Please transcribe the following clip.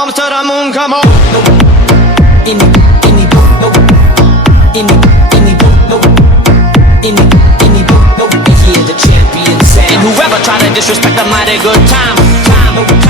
arms to the moon, come on. Any, no. Any, no. Any, no. And hear the champion sound. And whoever try to disrespect the mighty good time.